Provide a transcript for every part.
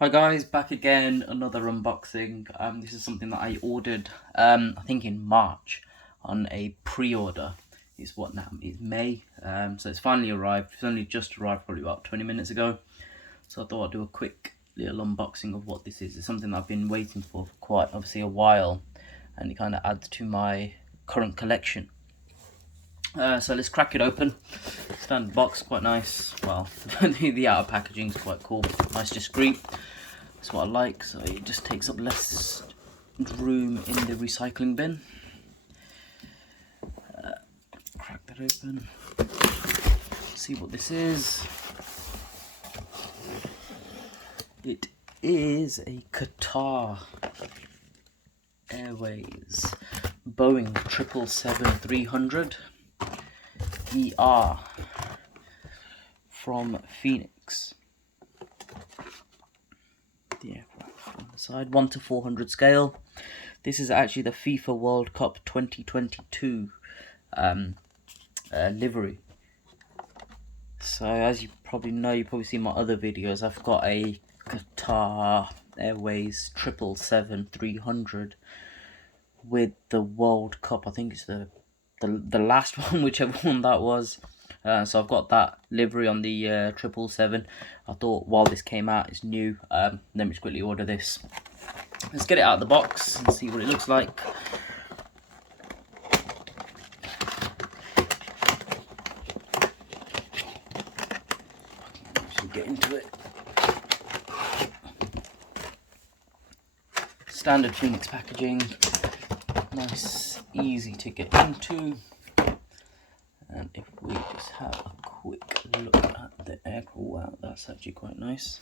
Hi guys, back again, another unboxing. This is something that I ordered, I think in March on a pre-order. It's what now? It's May, so it's finally arrived. It's only just arrived probably about 20 minutes ago. So I thought I'd do a quick little unboxing of what this is. It's something that I've been waiting for quite obviously a while, and it kind of adds to my current collection. So let's crack it open. Standard box, quite nice. Well, the outer packaging is quite cool, nice, discreet. That's what I like. So it just takes up less room in the recycling bin. Crack that open. See what this is. It is a Qatar Airways Boeing 777-300Er from pheonix. The aircraft on the side, 1 to 400 scale. This is actually the FIFA World Cup 2022 livery. So as you probably know, you probably seen my other videos, I've got a Qatar Airways 777-300 with the World Cup. I think it's the last one, whichever one that was. So I've got that livery on the 777. I thought while this came out, it's new, let me just quickly order this. Let's get it out of the box and see what it looks like. Actually get into it. Standard pheonix packaging, nice, easy to get into. And if we just have a quick look at the aircraft, wow, that's actually quite nice.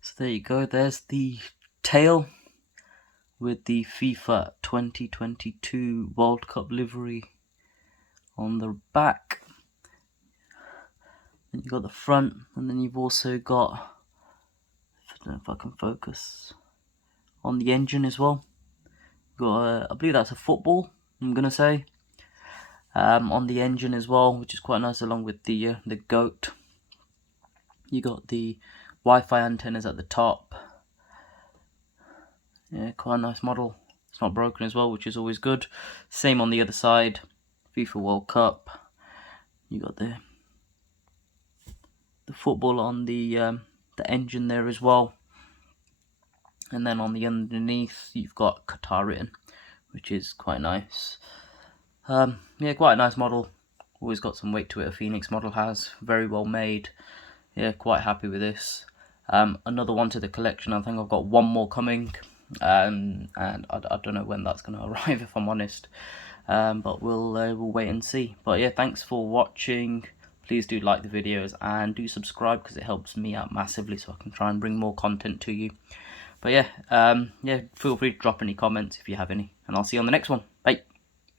So there you go, there's the tail with the FIFA 2022 World Cup livery on the back. Then you've got the front, and then you've also got, I don't know if I can focus, on the engine as well. You've got, I believe that's a football, I'm going to say, on the engine as well, which is quite nice, along with the goat. You got the Wi-Fi antennas at the top. Yeah, quite a nice model. It's not broken as well, which is always good. Same on the other side, FIFA World Cup. You got the football on the engine there as well. And then on the underneath, you've got Qatar written, which is quite nice. Yeah, quite a nice model. Always got some weight to it. A pheonix model has. Very well made. Yeah, quite happy with this. Another one to the collection. I think I've got one more coming, and I don't know when that's going to arrive, if I'm honest. But we'll wait and see. But yeah, thanks for watching. Please do like the videos and do subscribe, because it helps me out massively, so I can try and bring more content to you. But yeah, feel free to drop any comments if you have any, and I'll see you on the next one.